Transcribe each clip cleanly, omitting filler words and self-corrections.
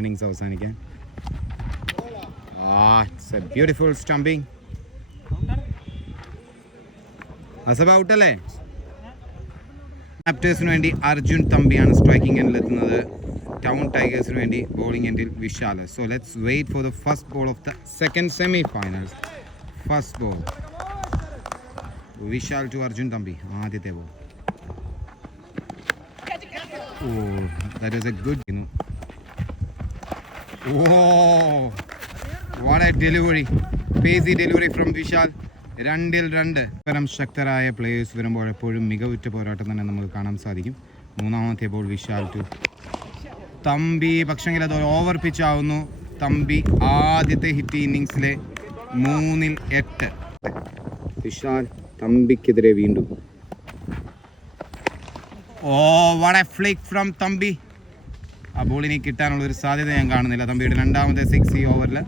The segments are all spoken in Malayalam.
ഇന്നിങ്സ് അവസാനിക്കാൻ. It's a beautiful stumping. Asab ഔട്ടല്ലേ? ക്യാപ്റ്റേഴ്സിന് വേണ്ടി അർജുൻ തമ്പിയാണ് സ്ട്രൈക്കിംഗ് എൻഡിലെത്തുന്നത്. ടൗൺ ടൈഗേഴ്സിന് വേണ്ടി ബോളിംഗ് എൻഡിൽ Vishal. So let's wait for the first ball of the second semi finals. First ball Vishal to Arjun Thampi. ആദ്യത്തെ ബോൾ. That is a good, what a delivery. Pacey delivery from Vishal. 2-2. പരം ശക്തരായ പ്ലേയേഴ്സ് വരുമ്പോൾ എപ്പോഴും മികവുറ്റ പോരാട്ടം തന്നെ നമുക്ക് കാണാൻ സാധിക്കും. മൂന്നാമത്തെ ബോൾ വിശാൽ ടു തമ്പി. പക്ഷെങ്കിൽ അത് ഓവർ പിച്ച് ആവുന്നു. തമ്പി ആദ്യത്തെ ഹിറ്റ് ഇന്നിങ്സിലെ 3-8. വിശാൽ തമ്പിക്കെതിരെ വീണ്ടും. what a flick from Thampi. ആ ബോളിനെ കിട്ടാനുള്ളൊരു സാധ്യത ഞാൻ കാണുന്നില്ല. തമ്പിയുടെ രണ്ടാമത്തെ 6 ഈ ഓവറിൽ.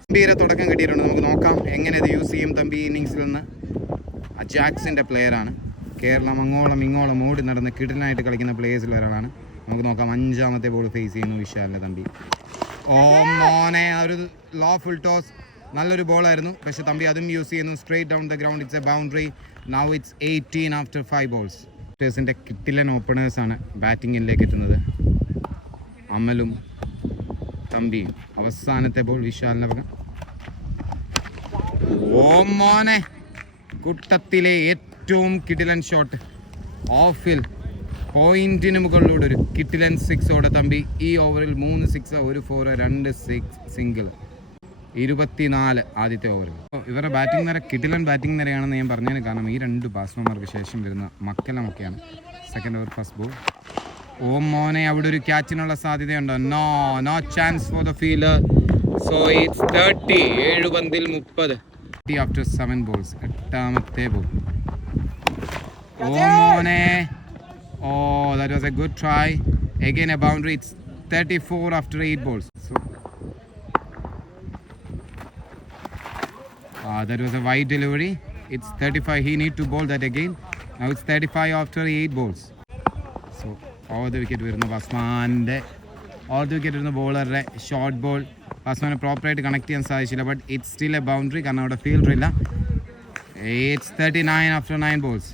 തമ്പിയുടെ തുടക്കം കിട്ടിയിട്ടുണ്ട്. നമുക്ക് നോക്കാം എങ്ങനെ ഇത് യൂസ് ചെയ്യും തമ്പി ഇന്നിങ്സിൽ നിന്ന്. അജാക്സിൻ്റെ പ്ലെയറാണ്. കേരളം അങ്ങോളം ഇങ്ങോളം ഓടി നടന്ന് കിടനായിട്ട് കളിക്കുന്ന പ്ലേയേഴ്സിൽ ഒരാളാണ്. നമുക്ക് നോക്കാം. 5ാമത്തെ ബോൾ ഫേസ് ചെയ്യുന്നു വിശാലിൻ്റെ തമ്പി. മോനെ, ഒരു ലോ ഫുൾ ടോസ്. നല്ലൊരു ബോളായിരുന്നു. പക്ഷേ തമ്പി അതും യൂസ് ചെയ്യുന്നു. Straight down the ground. It's a boundary. Now it's 18 after 5 balls. ിൻ്റെ കിട്ടിലൻ ഓപ്പണേഴ്സാണ് ബാറ്റിങ്ങിലേക്ക് എത്തുന്നത്. അമലും തമ്പിയും. അവസാനത്തെ ബോൾ വിശാലിൻ്റെ വക. മോനെ, കുട്ടത്തിലെ ഏറ്റവും കിടിലൻ ഷോട്ട്. ഓഫിൽ പോയിന്റിന് മുകളിലൂടെ ഒരു കിടിലൻ 6ഓടെ തമ്പി. ഈ ഓവറിൽ 3 6, 1 4, 2 സിംഗിൾ. 24 ആദ്യത്തെ ഓവറിൽ. ഇവരുടെ ബാറ്റിംഗ് നിര കിടിലൻ ബാറ്റിംഗ് നിരയാണെന്ന് ഞാൻ പറഞ്ഞതിന് കാരണം ഈ 2 ബാറ്റ്സ്മാൻമാർക്ക് ശേഷം വരുന്ന മക്കളമൊക്കെയാണ്. Second over first ball. മോനെ, അവിടെ ഒരു ക്യാച്ചിനുള്ള സാധ്യതയുണ്ടോ? No chance for the fielder. So it's 30. 7 പന്തിൽ 30 ആഫ്റ്റർ 7 ബോൾസ്. 8ാമത്തെ ബോൾ. മോനെ, that was a good try. Again a boundary. It's 34 after 8 balls. So that was a wide delivery. It's 35. He need to bowl that again. Now it's 35 after 8 balls. So all the wicket വരുന്ന ബാറ്റ്സ്മാൻ്റെ ബോളറുടെ ഷോർട്ട് ബോൾ ബാറ്റ്സ്മാനെ പ്രോപ്പറായിട്ട് കണക്ട് ചെയ്യാൻ സാധിച്ചില്ല. But it's still a boundary കാരണം അവിടെ ഫീൽഡർ ഇല്ല. It's 39 after 9 balls.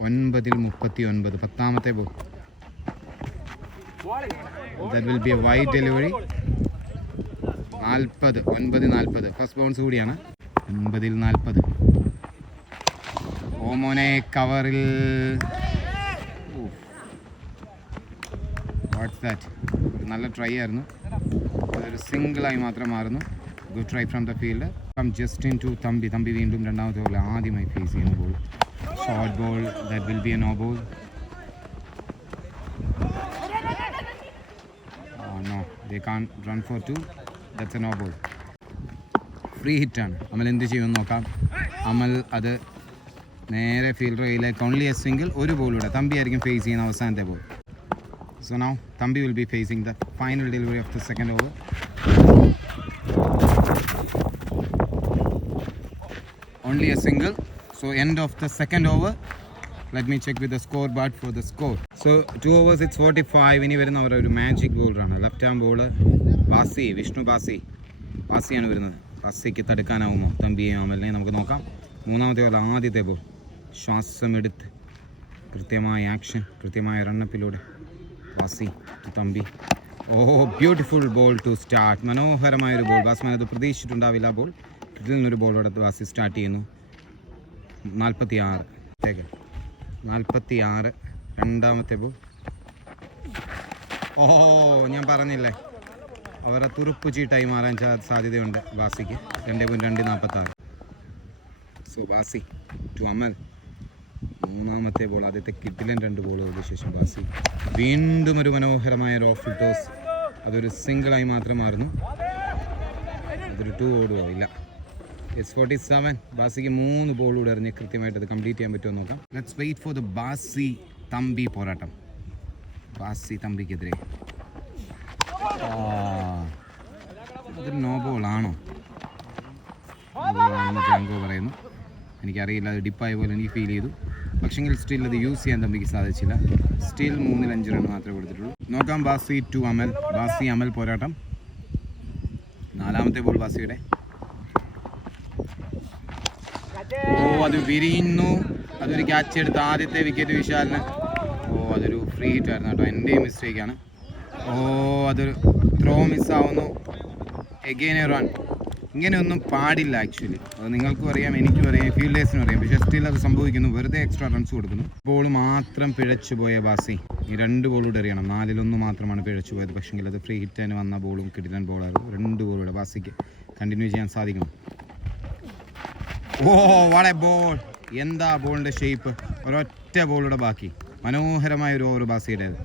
9-39. 10ാമത്തെ ball. That will be a wide delivery. 40. 9-40. First bounce കൂടിയാണ്. 9-40. മോനെ, കവറിൽ. What's that? ഒരു നല്ല ട്രൈ ആയിരുന്നു. അതൊരു സിംഗിളായി മാത്രം മാറുന്നു. Good try from the field. Justin to Thampi. Thampi വീണ്ടും രണ്ടാമത്തെ ബോൾ ആദ്യമായി ഫേസ് ചെയ്യുന്ന ball. Short ball. That will be a no ball. No, they can't run for 2. That's a no ball. Free ഹിറ്റാണ്. അമൽ എന്ത് ചെയ്യുമെന്ന് നോക്കാം. അമൽ അത് നേരെ ഫീൽഡർ കയ്യിലേക്ക്. Only a single. ഒരു ബോളിലൂടെ തമ്പി ആയിരിക്കും ഫേസ് ചെയ്യുന്ന അവസാനത്തെ ball. So now Thampi will be facing the final delivery of the second over. Only a single. So end of the second over. Let me check with the scoreboard for the score. So 2 overs it's 45. ഇനി വരുന്ന ഒരു മാജിക് ബോളറാണ്. ലെഫ്റ്റ് ഹാൻഡ് ബോൾ വിഷ്ണു ബാസിയാണ് വരുന്നത്. ബാസിക്ക് തടുക്കാനാവുമോ തമ്പിയെയും അമലിനെയും? നമുക്ക് നോക്കാം. 3ാമത്തെ ബോൾ. ആദ്യത്തെ ബോൾ. ശ്വാസമെടുത്ത് കൃത്യമായ ആക്ഷൻ, കൃത്യമായ റണ്ണപ്പിലൂടെ Basi Thampi. Beautiful ball to start. മനോഹരമായൊരു ബോൾ. ബാറ്റ്സ്മാൻ അത് പ്രതീക്ഷിച്ചിട്ടുണ്ടാവില്ല. ബോൾ ഇതിൽ നിന്നൊരു ബോളോടെ ബാസി സ്റ്റാർട്ട് ചെയ്യുന്നു. 46. 46. 2ാമത്തെ ബോൾ. ഞാൻ പറഞ്ഞില്ലേ അവരെ തുറുപ്പ് ചീട്ടായി മാറാൻ സാധ്യതയുണ്ട് ബാസിക്ക്. 2.246. So Basi to Amal. 3ാമത്തെ ബോൾ. ആദ്യത്തെ കിട്ടിലൻ 2 ബോളുകൾക്ക് ശേഷം ബാസി വീണ്ടും ഒരു മനോഹരമായ ഒരു ഓഫ് ടോസ്. അതൊരു സിംഗിളായി മാത്രം മാറുന്നു. അതൊരു 2 ഓടുകയോ ഇല്ല. It's 47. ബാസിക്ക് 3 ബോളൂടെ എറിഞ്ഞ് കൃത്യമായിട്ട് അത് കംപ്ലീറ്റ് ചെയ്യാൻ പറ്റുമോ നോക്കാം. ലെറ്റ്സ് വെയിറ്റ് ഫോർ ദ ബാസി തമ്പി പോരാട്ടം. ബാസി തമ്പിക്കെതിരെ. അതൊരു നോ ബോളാണോ? ജാങ്കോ പറയുന്നു. എനിക്കറിയില്ല. അത് ഡിപ്പായ പോലെ എനിക്ക് ഫീൽ ചെയ്തു. പക്ഷെങ്കിൽ സ്റ്റിൽ അത് യൂസ് ചെയ്യാൻ തമ്പിക്ക് സാധിച്ചില്ല. സ്റ്റിൽ 3-5 റൺ മാത്രമേ കൊടുത്തിട്ടുള്ളൂ. നോക്കാം. ബാസി ടു അമൽ. ബാസി അമൽ പോരാട്ടം. നാലാമത്തെ ബോൾ ബാസിയുടെ. അത് വിരിയുന്നു. അതൊരു ക്യാച്ച് എടുത്ത് ആദ്യത്തെ വിക്കറ്റ് വിശാലിന്. അതൊരു ഫ്രീ ഹിറ്റ് ആയിരുന്നു കേട്ടോ, എൻ്റെയും മിസ്റ്റേക്കാണ്. അതൊരു ത്രോ മിസ്സാവുന്നു. Again a run. ഇങ്ങനെയൊന്നും പാടില്ല ആക്ച്വലി. അത് നിങ്ങൾക്കും അറിയാം, എനിക്കും അറിയാം, ഫീൽഡേഴ്സിനും അറിയാം. പക്ഷേ സ്റ്റിൽ അത് സംഭവിക്കുന്നു. വെറുതെ എക്സ്ട്രാ റൺസ് കൊടുക്കുന്നു. ബോൾ മാത്രം പിഴച്ചു പോയ ബാസി. ഈ 2 ബോളൂടെ എറിയണം. 4-1 മാത്രമാണ് പിഴച്ചു പോയത്. പക്ഷെങ്കിൽ അത് ഫ്രീ ഹിറ്റാന് വന്ന ബോളും കിടിലൻ ബോളായിരുന്നു. 2 ബോളൂടെ ബാസിക്ക് കണ്ടിന്യൂ ചെയ്യാൻ സാധിക്കണം. What A ball! എന്താ ബോളിൻ്റെ ഷേപ്പ്! ഒരൊറ്റ ബോളുടെ ബാക്കി. മനോഹരമായ ഒരു ഓവർ ബാസിയുടേത്.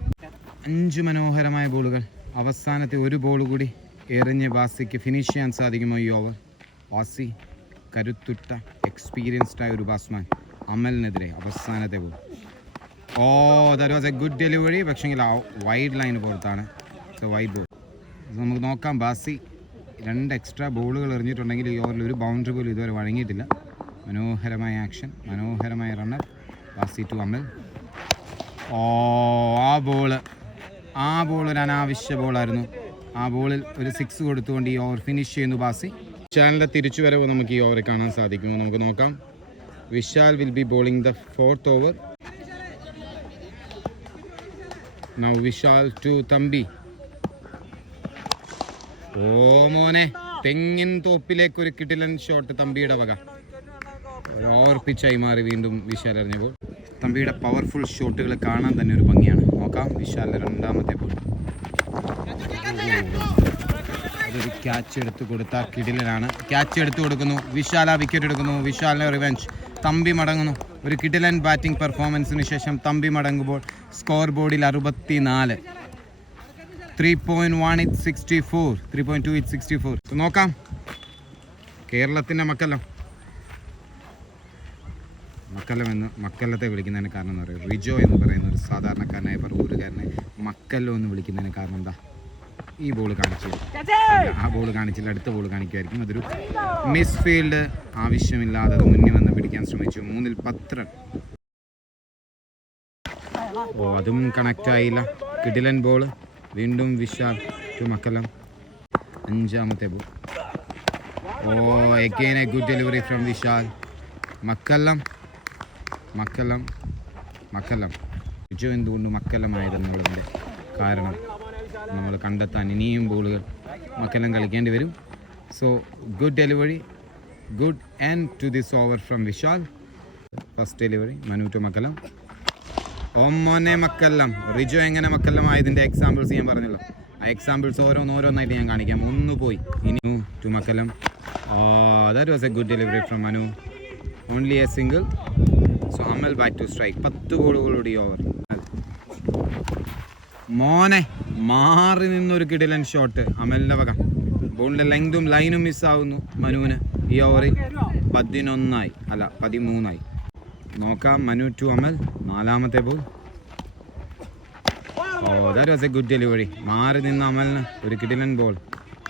5 മനോഹരമായ ബോളുകൾ. അവസാനത്തെ ഒരു ബോൾ കൂടി എറിഞ്ഞ് ബാസിക്ക് ഫിനിഷ് ചെയ്യാൻ സാധിക്കുമോ ഈ ഓവർ? ബാസി കരുത്തുറ്റ എക്സ്പീരിയൻസ്ഡ് ആയ ഒരു ബാറ്റ്സ്മാൻ. അമലിനെതിരെ അവസാനത്തെ ball. That was a good delivery. പക്ഷേങ്കിൽ വൈഡ് ലൈന് പുറത്താണ്. So wide ball. നമുക്ക് നോക്കാം. ബാസി 2 എക്സ്ട്രാ ബോളുകൾ എറിഞ്ഞിട്ടുണ്ടെങ്കിൽ ഈ ഓവറിൽ ഒരു ബൗണ്ടറി പോലും ഇതുവരെ വഴങ്ങിയിട്ടില്ല. മനോഹരമായ ആക്ഷൻ, മനോഹരമായ റണ്ണർ. ബാസി ടു അമൽ. ആ ബോൾ ഒരു അനാവശ്യ ബോളായിരുന്നു. ആ ബോളിൽ ഒരു 6 കൊടുത്തുകൊണ്ട് ഈ ഓവർ ഫിനിഷ് ചെയ്യുന്നു ബാസി. വിശാലിൻ്റെ തിരിച്ചുവരവ് നമുക്ക് ഈ ഓവറിൽ കാണാൻ സാധിക്കുമോ നമുക്ക് നോക്കാം. Vishal will be bowling the 4th over. Now Vishal to Thampi. മോനെ, തെങ്ങിൻ തോപ്പിലേക്ക് ഒരു കിടിലൻ ഷോട്ട് തമ്പിയുടെ വക. ഒരു ഓവർ പിച്ചായി മാറി വീണ്ടും വിശാൽ എറിഞ്ഞപ്പോൾ. തമ്പിയുടെ പവർഫുൾ ഷോട്ടുകൾ കാണാൻ തന്നെ ഒരു ഭംഗിയാണ്. നോക്കാം വിശാലിൻ്റെ 2ാമത്തെ ബോൾ. അതൊരു ക്യാച്ച് എടുത്ത് കൊടുത്ത കിടിലനാണ്. ക്യാച്ച് എടുത്തു കൊടുക്കുന്നു. വിശാൽ ആ വിക്കറ്റ് എടുക്കുന്നു. വിശാലിൻ്റെ റിവെഞ്ച്. തമ്പി മടങ്ങുന്നു. ഒരു കിടിലൻ ബാറ്റിംഗ് പെർഫോമൻസിന് ശേഷം തമ്പി മടങ്ങുമ്പോൾ സ്കോർ ബോർഡിൽ 64. 3.1864, 3.2864. നോക്കാം. കേരളത്തിൻ്റെ മക്കല്ലം എന്ന് മക്കല്ലത്തെ വിളിക്കുന്നതിന് കാരണം എന്ന് പറയുന്നത് റിജോ എന്ന് പറയുന്ന ഒരു സാധാരണക്കാരനായ പറവൂരുകാരനെ മക്കല്ലോ എന്ന് വിളിക്കുന്നതിന് കാരണം എന്താ? ഈ ബോൾ കാണിച്ചില്ല, ആ ബോൾ കാണിച്ചില്ല, അടുത്ത ബോൾ കാണിക്കുമായിരിക്കും. അതൊരു മിസ് ഫീൽഡ്. ആവശ്യമില്ലാതെ അത് മുന്നിൽ വന്ന് പിടിക്കാൻ ശ്രമിച്ചു. 3-ൽ 10 റൺ. അതും കണക്റ്റ് ആയില്ല. കിടിലൻ ബോൾ. വീണ്ടും വിശാൽ ടു മക്കല്ലം. 5ാമത്തെ ball. Again a good delivery from Vishal. McCullum. Rijo എന്തുകൊണ്ട് മക്കല്ലമായിരുന്നുള്ളതിൻ്റെ കാരണം നമ്മൾ കണ്ടെത്താൻ ഇനിയും ബോളുകൾ മക്കല്ലം കളിക്കേണ്ടി വരും. So good delivery, good end to this over from Vishal. First delivery Manu to McCullum. മോനെ മക്കല്ലം. റിജോ എങ്ങനെ മക്കല്ലമായതിൻ്റെ എക്സാമ്പിൾസ് ഞാൻ പറഞ്ഞല്ലോ. ആ എക്സാമ്പിൾസ് ഓരോന്നായിട്ട് ഞാൻ കാണിക്കാം. 1 പോയി. ഇനി to McCullum. That was a good delivery from Manu. Only a single. So Amal back to strike. 10 ബോളുകളുടെ ഓവർ. മോനെ, മാറി നിന്നൊരു കിടിലൻ ഷോട്ട് അമലിൻ്റെ വക. ബോളിൻ്റെ ലെങ്തും ലൈനും മിസ്സാവുന്നു മനുവിന്. ഈ ഓവറിൽ 13 ആയി. നോക്കാം. മനു ടു അമൽ. 4ാമത്തെ ball. That was a good delivery. മാറി നിന്ന അമലിന് ഒരു കിടിലൻ ബോൾ.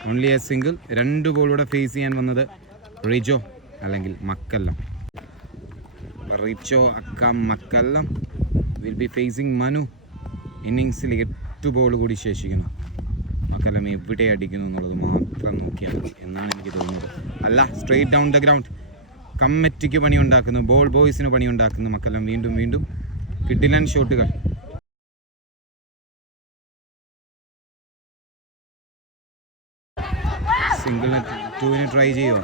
Only a single. 2 ബോളൂടെ ഫേസ് ചെയ്യാൻ വന്നത് റിജോ അല്ലെങ്കിൽ മക്കല്ലം. റിജോ അക്കം McCullum will be facing Manu. ഇന്നിങ്സിൽ 8 ബോൾ കൂടി ശേഷിക്കുന്നു. മക്കല്ലം എവിടെ അടിക്കുന്നു എന്നുള്ളത് മാത്രം നോക്കിയാൽ മതി എന്നാണ് എനിക്ക് തോന്നുന്നത്. അല്ല, സ്ട്രെയിറ്റ് ഡൗൺ ദ ഗ്രൗണ്ട്. കമ്മിറ്റിക്ക് പണിയുണ്ടാക്കുന്നു, ബോൾ ബോയ്സിന് പണിയുണ്ടാക്കുന്നു മക്കല്ലം. വീണ്ടും കിടിലൻ ഷോട്ടുകൾ. സിംഗിളിന് 2-ന് ട്രൈ ചെയ്യുമോ?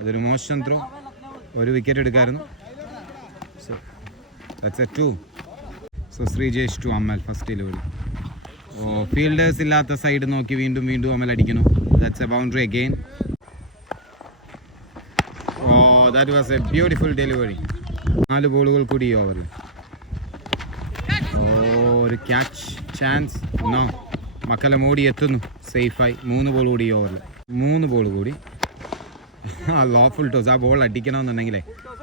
അതൊരു മോശം ത്രോ. ഒരു വിക്കറ്റ് എടുക്കായിരുന്നു. So that's a 2. So Sreejesh to Amal. First delivery. ഫീൽഡേഴ്സ് ഇല്ലാത്ത സൈഡ് നോക്കി വീണ്ടും അമൽ അടിക്കുന്നു. That's a boundary again. That was a beautiful delivery. 4 ബോളുകൾ കൂടി ഈ ഓവറിൽ. ഒരു ക്യാച്ച് ചാൻസ്. നോ. മക്കല്ലം ഓടി എത്തുന്നു സേഫായി. 3 ബോൾ കൂടി ഈ ഓവറിൽ. 3 ബോൾ കൂടി. Lawful toss. ആ ബോൾ അടിക്കണമെന്നുണ്ടെങ്കിലേ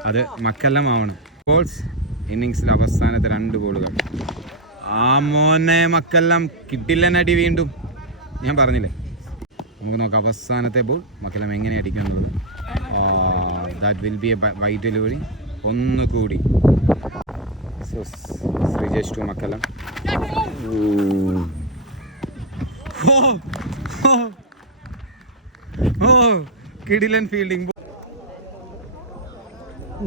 അത് മക്കല്ലം ആവണം. ബോൾസ് ഇന്നിങ്സിൽ അവസാനത്തെ 2 ബോളുകൾ. മോനെ മക്കല്ലം കിട്ടില്ലനടി. വീണ്ടും ഞാൻ പറഞ്ഞില്ലേ, നമുക്ക് നോക്കാം അവസാനത്തെ ബോൾ മക്കല്ലം എങ്ങനെ അടിക്കും എന്നുള്ളത്. That will be a wide delivery. 1 കൂടി. So Brijesh to McCullum. കിടിലൻ fielding.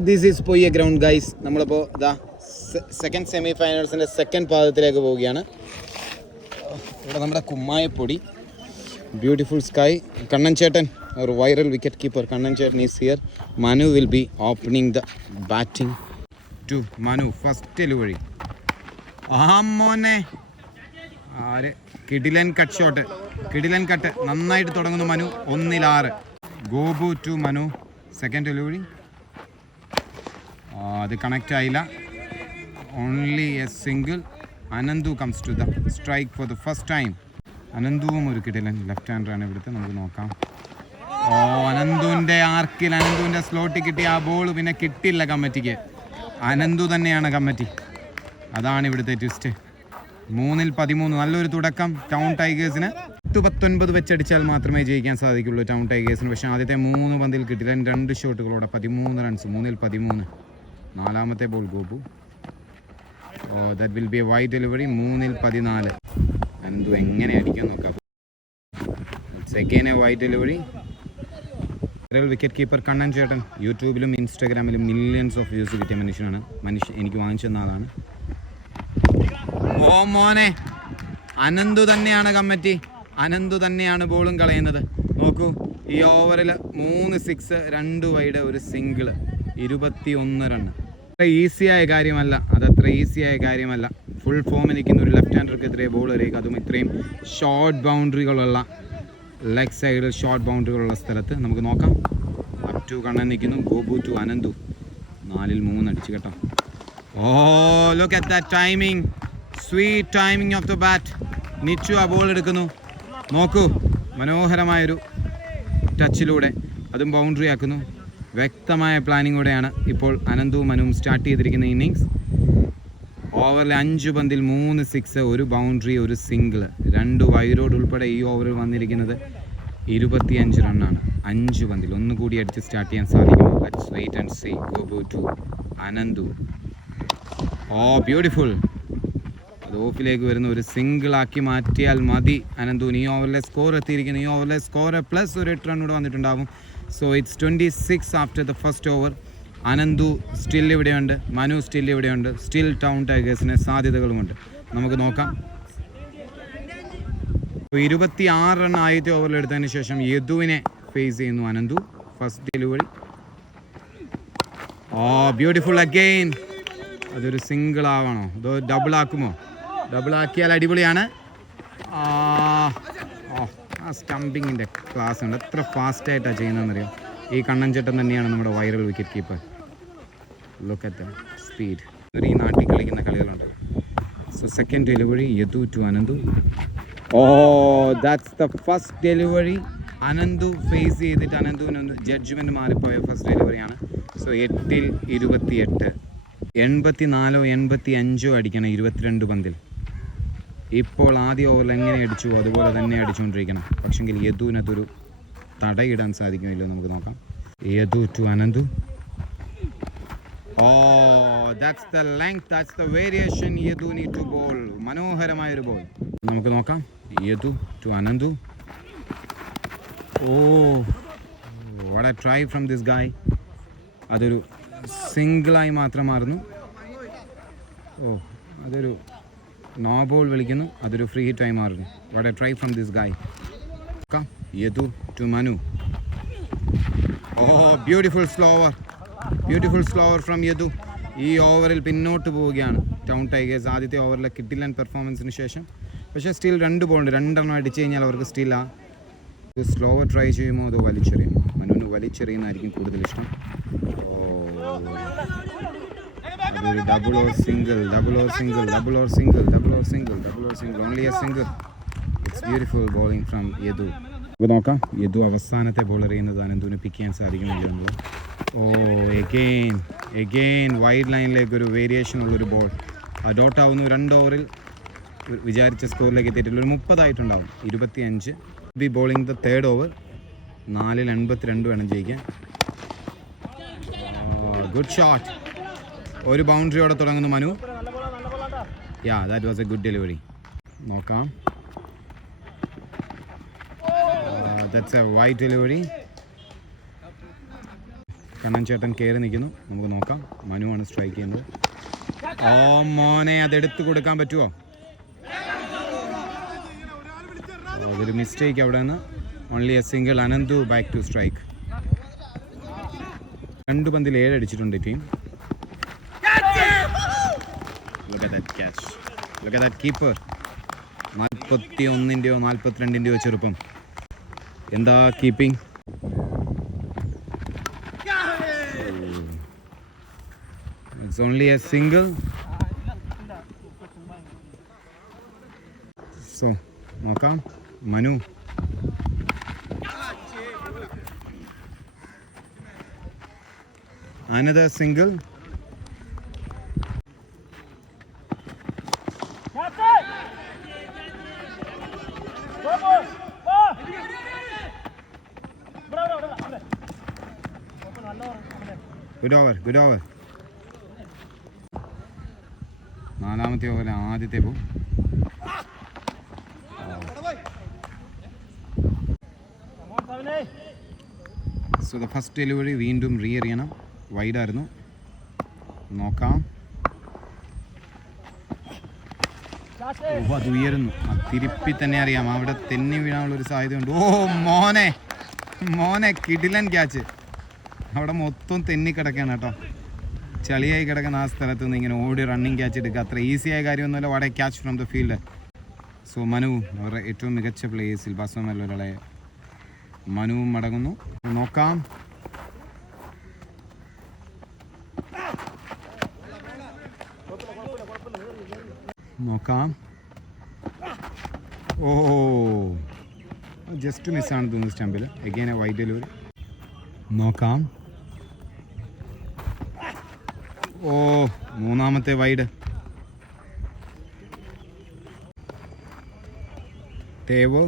This is Poyya ground guys. നമ്മളിപ്പോൾ ഇതാ സെക്കൻഡ് സെമി ഫൈനൽസിൻ്റെ സെക്കൻഡ് പാദത്തിലേക്ക് പോവുകയാണ്. ഇവിടെ നമ്മുടെ കുമ്മായപ്പൊടി, ബ്യൂട്ടിഫുൾ സ്കൈ. കണ്ണൻ ചേട്ടൻ, ഒരു വൈറൽ വിക്കറ്റ് കീപ്പർ കണ്ണൻ ചേട്ടൻ is here. Manu will be opening the batting to Manu. First delivery. മോനെ ആര് കിടിലൻ കട്ട് ഷോട്ട്, കിടിലൻ കട്ട്. നന്നായിട്ട് തുടങ്ങുന്നു മനു. 1-6. Gopu to Manu. Second delivery. അത് കണക്റ്റ് ആയില്ല. Only a single. Ananthu comes to the strike for the first time. അനന്തുവും ഒരു കിടിലൻ ലെഫ്റ്റ് ഹാൻഡറാണ് ഇവിടുത്തെ. നമുക്ക് നോക്കാം. അനന്തുവിൻ്റെ ആർക്കിൽ, അനന്തുവിൻ്റെ സ്ലോട്ടിൽ കിട്ടിയ ആ ബോൾ പിന്നെ കിട്ടില്ല കമ്മിറ്റിക്ക്. അനന്തു തന്നെയാണ് കമ്മിറ്റി. അതാണ് ഇവിടുത്തെ ട്വിസ്റ്റ്. 3-13. നല്ലൊരു തുടക്കം ടൗൺ ടൈഗേഴ്സിന്. 19 വെച്ചടിച്ചാൽ മാത്രമേ ജയിക്കാൻ സാധിക്കുള്ളൂ ടൗൺ ടൈഗേഴ്സിന്. പക്ഷേ ആദ്യത്തെ 3 പന്തിൽ കിട്ടില്ല. 2 ഷോട്ടുകളോടെ 13 റൺസ്. 3-13. നാലാമത്തെ ball Gopu. That will be a wide delivery. 3-14. Ananthu എങ്ങനെ അടിക്കാൻ നോക്കാം. Second A wide delivery. Wicket keeper Kannan ചേട്ടൻ. യൂട്യൂബിലും ഇൻസ്റ്റാഗ്രാമിലും മില്യൺസ് ഓഫ് വ്യൂസ് കിട്ടിയ മനുഷ്യനാണ്. എനിക്ക് വാങ്ങിച്ചു തന്നതാണ്. മോനെ അനന്തു തന്നെയാണ് കമ്മിറ്റി. അനന്തു തന്നെയാണ് ബോളും കളയുന്നത്. നോക്കൂ, ഈ ഓവറിൽ 3 6, 2 വൈഡ്, ഒരു സിംഗിൾ. 21 റണ്ണ്. അത്ര ഈസിയായ കാര്യമല്ല. അതത്ര ഈസിയായ കാര്യമല്ല. ഫുൾ ഫോമിൽ നിൽക്കുന്ന ഒരു ലെഫ്റ്റ് ഹാൻഡർക്കെതിരെ ബോൾ എറിയുക, അതും ഇത്രയും ഷോർട്ട് ബൗണ്ടറികളുള്ള, ലെഗ് സൈഡിൽ ഷോർട്ട് ബൗണ്ടറികളുള്ള സ്ഥലത്ത്. നമുക്ക് നോക്കാം. അപ് ടു കണ്ണൻ നിൽക്കുന്നു. ഗോപു ടു അനന്തു. 4-3 അടിച്ചു കേട്ടോ. Look at that timing. Sweet timing of the bat. Nichu ആ ബോൾ എടുക്കുന്നു. നോക്കൂ, മനോഹരമായൊരു ടച്ചിലൂടെ അതും ബൗണ്ടറി ആക്കുന്നു. വ്യക്തമായ പ്ലാനിങ്ങോടെയാണ് ഇപ്പോൾ അനന്തുവും മനുവും സ്റ്റാർട്ട് ചെയ്തിരിക്കുന്ന ഇന്നിങ്സ്. ഓവറിൽ 5 പന്തിൽ 3 6, 1 ബൗണ്ടറി, 1 സിംഗിൾ, 2 വൈഡോട് ഉൾപ്പെടെ ഈ ഓവറിൽ വന്നിരിക്കുന്നത് 25 റണ്ണാണ്. 5 പന്തിൽ. ഒന്നുകൂടി അടിച്ച് സ്റ്റാർട്ട് ചെയ്യാൻ സാധിക്കുമോ? Let's wait and see. Gopu to Ananthu. Beautiful. അത് ഓഫിലേക്ക് വരുന്ന ഒരു സിംഗിളാക്കി മാറ്റിയാൽ മതി അനന്തുവിന്. ഈ ഓവറിലെ സ്കോർ എത്തിയിരിക്കുന്നു. ഈ ഓവറിലെ സ്കോർ പ്ലസ് ഒരു 8 റൺ കൂടെ വന്നിട്ടുണ്ടാവും. So it's 26 after the first over. Ananthu still ഇവിടെയുണ്ട്, മനു സ്റ്റിൽ ഇവിടെയുണ്ട്. സ്റ്റിൽ ടൗൺ ടൈഗേഴ്സിന് സാധ്യതകളുമുണ്ട്. നമുക്ക് നോക്കാം. 26 റൺ ആദ്യത്തെ ഓവറിൽ എടുത്തതിന് ശേഷം യദുവിനെ ഫേസ് ചെയ്യുന്നു Ananthu. First delivery. Beautiful again. അതൊരു സിംഗിൾ ആവണോ, അതോ ഡബിൾ ആക്കുമോ? ഡബിൾ ആക്കിയാൽ അടിപൊളിയാണ്. ആ സ്റ്റംപിങ്ങിൻ്റെ ക്ലാസ് ഉണ്ട്. എത്ര ഫാസ്റ്റായിട്ടാണ് ചെയ്യുന്നതെന്നറിയാം. ഈ കണ്ണൻ ചേട്ടൻ തന്നെയാണ് നമ്മുടെ viral wicket keeper. Look at the speed. ഈ നാട്ടിൽ കളിക്കുന്ന കളികളുണ്ട്. So second delivery Yadu to Ananthu. That's the first delivery. Ananthu face ചെയ്തിട്ട് അനന്തുവിനൊന്ന് ജഡ്ജ്മെൻറ്റ് മാറിപ്പോയ ഫസ്റ്റ് ഡെലിവറിയാണ്. സോ 8-28. 84 85 അടിക്കണം 22 പന്തിൽ. ഇപ്പോൾ ആദ്യ ഓവറിൽ എങ്ങനെ അടിച്ചു അതുപോലെ തന്നെ അടിച്ചുകൊണ്ടിരിക്കണം. പക്ഷെങ്കിൽ യദുവിനതൊരു തടയിടാൻ സാധിക്കുമല്ലോ. നമുക്ക് നോക്കാം. Yadu to Ananthu. That's the length, that's the variation Yadu need to bowl. മനോഹരമായൊരു ബോൾ. നമുക്ക് നോക്കാം. Yadu to Ananthu. What a try from this guy. അതൊരു സിംഗിളായി മാത്രം മാറുന്നു. അതൊരു നോ ബോൾ വിളിക്കുന്നു. അതൊരു ഫ്രീ ഹിറ്റായി മാറുന്നു. What a try from this guy. Yadu to Manu. Beautiful slower. Beautiful slower from Yadu. ഈ ഓവറിൽ പിന്നോട്ട് പോവുകയാണ് ടൗൺ ടൈഗേഴ്സ്. ആദ്യത്തെ ഓവറിലെ കിട്ടില്ല പെർഫോമൻസിന് ശേഷം. പക്ഷേ സ്റ്റിൽ 2 ബോളുണ്ട്. 2 എണ്ണം അടിച്ചു കഴിഞ്ഞാൽ അവർക്ക് സ്റ്റിൽ സ്ലോവർ ട്രൈ ചെയ്യുമോ അതോ വലിച്ചെറിയുമോ? മനുവിന് വലിച്ചെറിയുന്നതായിരിക്കും കൂടുതൽ ഇഷ്ടം. അതൊരു double or single, double or single, double or single, double or single, double or single. Only a single. It's beautiful bowling from Yadu. നമുക്ക് നോക്കാം. യദു അവസാനത്തെ ബോൾ എറിയുന്നത് അനന്തുവിന് പിക്ക് ചെയ്യാൻ സാധിക്കുന്നില്ല എന്നത്. എഗെയിൻ വൈഡ് ലൈനിലേക്ക് ഒരു വേരിയേഷൻ ഉള്ളൊരു ബോൾ. ഡോട്ട് ആവുന്നു. 2 ഓവറിൽ വിചാരിച്ച സ്കോറിലേക്ക് എത്തിയിട്ടില്ല. ഒരു 30 ആയിട്ടുണ്ടാവും. 25. Be bowling the third over. 4-82 വേണം ജയിക്കാൻ. Good shot. ഒരു ബൗണ്ടറിയോടെ തുടങ്ങുന്നു Manu. Ya that was a good delivery. നോക്കാം. That's a wide delivery. Kannan ചേട്ടൻ കയറി നിൽക്കുന്നു. നമുക്ക് നോക്കാം. മനുവാണ് സ്ട്രൈക്ക് ചെയ്യുന്നത്. ഓ മോനെ, അതെടുത്ത് കൊടുക്കാൻ പറ്റുമോ? അതൊരു മിസ്റ്റേക്ക് അവിടെ നിന്ന്. Only a single. Ananthu back to strike. 2 പന്തിൽ 7 അടിച്ചിട്ടുണ്ട് team. Look at that catch. Look at that keeper. 41-ൻ്റെയോ 42-ൻ്റെയോ ചെറുപ്പം. എന്താ keeping. It's only a single. So, നോക്കാം. Manu. Another single. Good over, good over. 4ാമത്തെ ഓവർ ആദ്യത്തെ ball. So the first delivery വീണ്ടും റീഎറിയണം. വൈഡായിരുന്നു. നോക്കാം. അത് ഉയരുന്നു. തിരുപ്പി തന്നെ അറിയാം. അവിടെ തെന്നി വീഴാനുള്ളൊരു സാധ്യതയുണ്ട്. ഓ മോനെ, മോനെ കിടിലൻ ക്യാച്ച്. അവിടെ മൊത്തം തെന്നി കിടക്കുകയാണ് കേട്ടോ. ചളിയായി കിടക്കുന്ന ആ സ്ഥലത്ത് നിന്ന് ഇങ്ങനെ ഓടി റണ്ണിങ് ക്യാച്ച് എടുക്കുക അത്ര ഈസിയായ കാര്യമൊന്നുമല്ല. What A catch from the field. So Manu, അവരുടെ ഏറ്റവും മികച്ച പ്ലേയേഴ്സിൽ ബാറ്റ്സ്മാൻമാരിൽ ഒരാളെ മനുവും മടങ്ങുന്നു. നോക്കാം. നോക്കാം. ഓ ജസ്റ്റ് മിസ്സാണ് തോന്നുന്നു സ്റ്റമ്പിൽ. Again a wide delivery. നോക്കാം. ഓ 3ാമത്തെ wide. Tevo.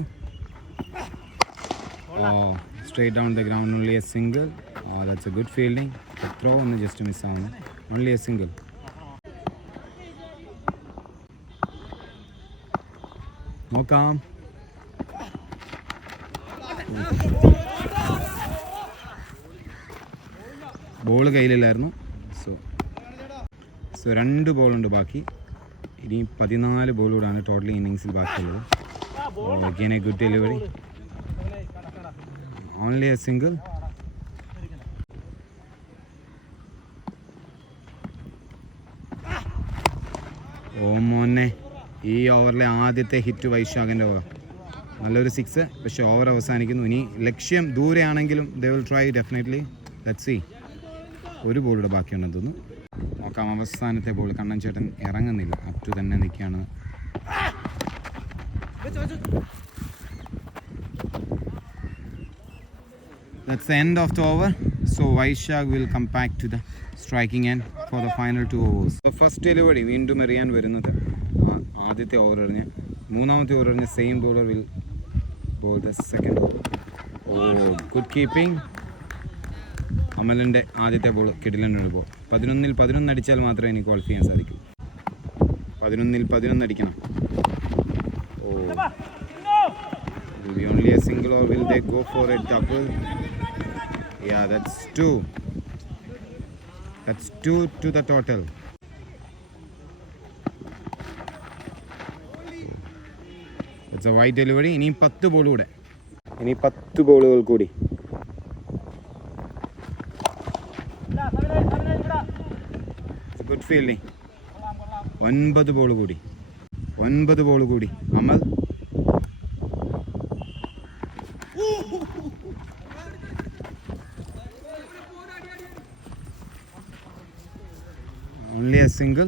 Oh, straight down the ground, only a single. Oh, that's a good fielding. The throw on just miss on. Only a single. നോക്കാം. ബോൾ കയ്യിലില്ലായിരുന്നു. സോ 2 ബോളുണ്ട് ബാക്കി. ഇനി 14 ബോളൂടാണ് ടോട്ടലി ഇന്നിങ്സിൽ ബാക്കിയുള്ളത്. Again a good delivery. Only a single. ഓ മോനെ, ഈ ഓവറിലെ ആദ്യത്തെ ഹിറ്റ് വൈശാഖിൻ്റെ ഓവർ. നല്ലൊരു 6. പക്ഷേ ഓവർ അവസാനിക്കുന്നു. ഇനി ലക്ഷ്യം ദൂരെയാണെങ്കിലും they will try definitely. Let's see. 1 ബോളുടെ ബാക്കിയുണ്ടെന്ന് തോന്നുന്നു. നോക്കാം. അവസാനത്തെ ബോൾ. കണ്ണൻ ചേട്ടൻ ഇറങ്ങുന്നില്ല. അപ് ടു തന്നെ നിൽക്കുകയാണ്. That's the end of the over. So Vaishak will come back to the striking end for the final 2 overs. The first delivery വീണ്ടും എറിയാൻ വരുന്നത് ആദ്യത്തെ ഓവർ എറിഞ്ഞ് 3ാമത്തെ ഓവർ എറിഞ്ഞ് same bowler will bowl the second over. Oh good keeping. അമലിൻ്റെ ആദ്യത്തെ ബോൾ കിടിലനൊരു ബോൾ. 11-ൽ 11 അടിച്ചാൽ മാത്രമേ എനിക്ക് ക്വാളിഫൈ ചെയ്യാൻ സാധിക്കൂ. 11-ൽ 11 അടിക്കണം. ഓ will be only a single or will they go for a double? Yeah, that's 2. That's 2 to the total. It's a wide delivery. ഇനി 10 ബോൾ കൂടെ. ഇനി 10 ബോളുകൾ കൂടി. It's good fielding. 9 ബോൾ കൂടി. 9 ബോൾ കൂടി. അമൽ. Only a single.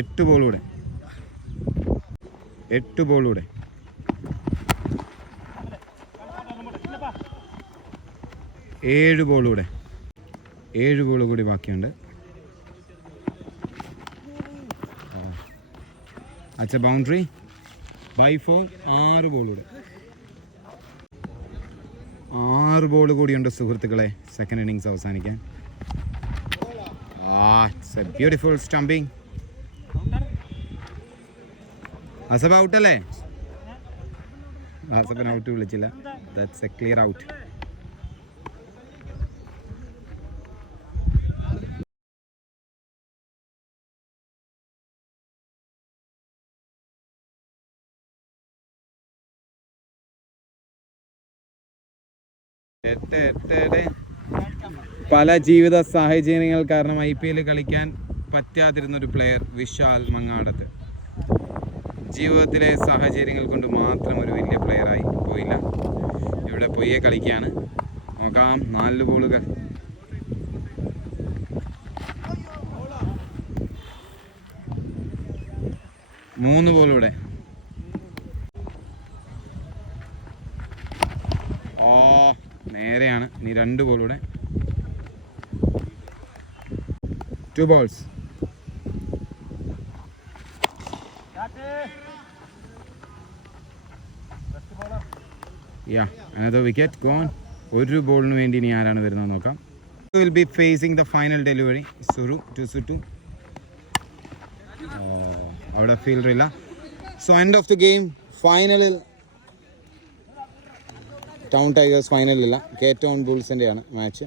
8 ബോളൂടെ. 8 ബോളൂടെ. 7 ബോളൂടെ. 7 ബോൾ കൂടി ബാക്കിയുണ്ട്. അച്ഛ ബൗണ്ടറി. ബൈ 4. 6 ബോളൂടെ. 6 ബോൾ കൂടിയുണ്ട് സുഹൃത്തുക്കളെ സെക്കൻഡ് ഇന്നിങ്സ് അവസാനിക്കാൻ. It's a beautiful stumping. Asab ഔട്ടല്ലേ? അസബിന് ഔട്ട് വിളിച്ചില്ല. That's a clear out. പല ജീവിത സാഹചര്യങ്ങൾ കാരണം IPL കളിക്കാൻ പറ്റാതിരുന്നൊരു പ്ലെയർ വിശാൽ മങ്ങാടത്ത് ജീവിതത്തിലെ സാഹചര്യങ്ങൾ കൊണ്ട് മാത്രം ഒരു വലിയ പ്ലെയറായി പോയില്ല. ഇവിടെ പൊയ്യെ കളിക്കുകയാണ്. നോക്കാം 4 ബോളുകൾ. മൂന്ന് ബോളിവിടെ. നേരെയാണ്. ഇനി 2 ബോളിവിടെ. 2 balls. Another wicket gone. 1 ബോളിന് വേണ്ടി ഇനി ആരാണ് വരുന്നത് നോക്കാം. Will be facing the final delivery. Sutu. അവിടെ ഫീൽഡർ ഇല്ല. So end of the game. ഫൈനലിൽ ടൗൺ ടൈഗേഴ്സ് ഫൈനലില്ല. കേറ്റോൺ ബുൾസിൻ്റെയാണ് മാച്ച്.